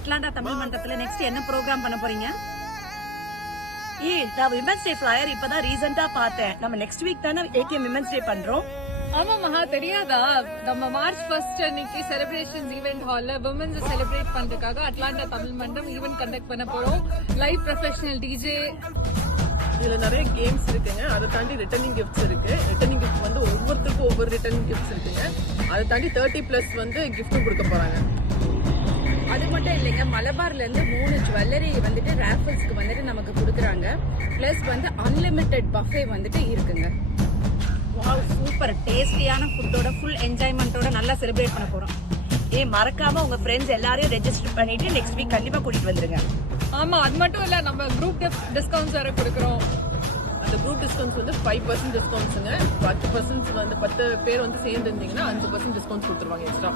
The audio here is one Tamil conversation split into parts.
அட்லாண்டா தமிழ் மன்றத்துல நெக்ஸ்ட் என்ன ப்ரோக்ராம் பண்ண போறீங்க? நான் விமென்ஸ் டே ஃபிளையர் இப்பதான் ரீசெண்டா பார்த்தேன். நம்ம நெக்ஸ்ட் வீக் தானே ATM விமென்ஸ் டே பண்றோம். ஆமா மகா, தெரியாதா? நம்ம மார்ச் 1 அன்னைக்கு செலிப்ரேஷன்ஸ் ஈவென்ட் ஹால்ல விமென்ஸ் செலிப்ரேட் பண்றதுக்காக அட்லாண்டா தமிழ் மன்றம் ஈவென்ட் கண்டக்ட் பண்ண போறோம். லைவ் ப்ரொஃபஷனல் டிஜே, இதுல நிறைய கேம்ஸ் இருக்குங்க. அதை தாண்டி ரிட்டர்னிங் கிஃப்ட்ஸ் இருக்கு. ரிட்டர்னிங் கிஃப்ட் வந்து ஒவ்வொருத்தருக்கும் ஒவ்வொரு ரிட்டர்னிங் கிஃப்ட்ஸ் இருக்குங்க. அதை தாண்டி 30+ வந்து கிஃப்ட்டும் கொடுக்க போறாங்க. அது மட்டும் இல்லைங்க, மலபார்ல இருந்து 3 ஜுவல்லரி வந்துட்டு ராஃபல்ஸ்க்கு வந்துட்டு நமக்கு கொடுக்குறாங்க. பிளஸ் வந்து அன்லிமிட்டெட் பஃபே வந்துட்டு இருக்குங்க. வாவ், சூப்பர் டேஸ்டியான ஃபுட்டோட ஃபுல் என்ஜாய்மெண்டோட நல்லா செலிப்ரேட் பண்ண போறோம். மறக்காம உங்க ஃப்ரெண்ட்ஸ் எல்லாரையும் ரெஜிஸ்டர் பண்ணிட்டு நெக்ஸ்ட் வீக் கண்டிப்பா கூட்டிட்டு வந்துருங்க. ஆமா, அது மட்டும் இல்ல, நம்ம குரூப் டிஸ்கவுண்ட்ஸ் வேற கொடுக்குறோம். அந்த குரூப் டிஸ்கவுண்ட்ஸ் வந்து 5% டிஸ்கவுண்ட்ஸுங்க. 10% வந்து 10 பேர் வந்து சேர்ந்து இருந்தீங்கன்னா 5% டிஸ்கவுண்ட் கொடுத்துருவாங்க எக்ஸ்ட்ரா.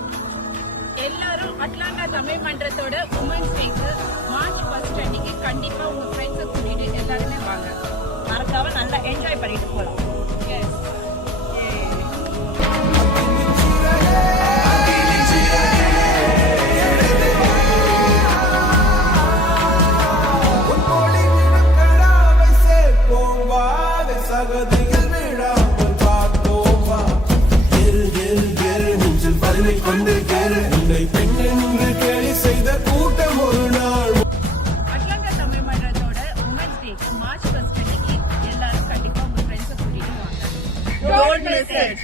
எல்லாரும் அட்லாண்டா தமிழ் மன்றத்தோட உமன்ஸ் டேக்கு மார்ச் 1 அன்னைக்கு கண்டிப்பா உங்க ஃப்ரெண்ட்ஸை கூட்டிட்டு எல்லாருமே வாங்க. மறக்காம நல்லா என்ஜாய் பண்ணிட்டு போலாம். அட்லாண்டா தமிழ் மன்றத்தோட உமன்ஸ் டேக்கு மார்ச் 1 அன்னைக்கு எல்லாரும் கண்டிப்பா உங்க ஃப்ரெண்ட்ஸை கூட்டிட்டு வாங்க. Don't miss it.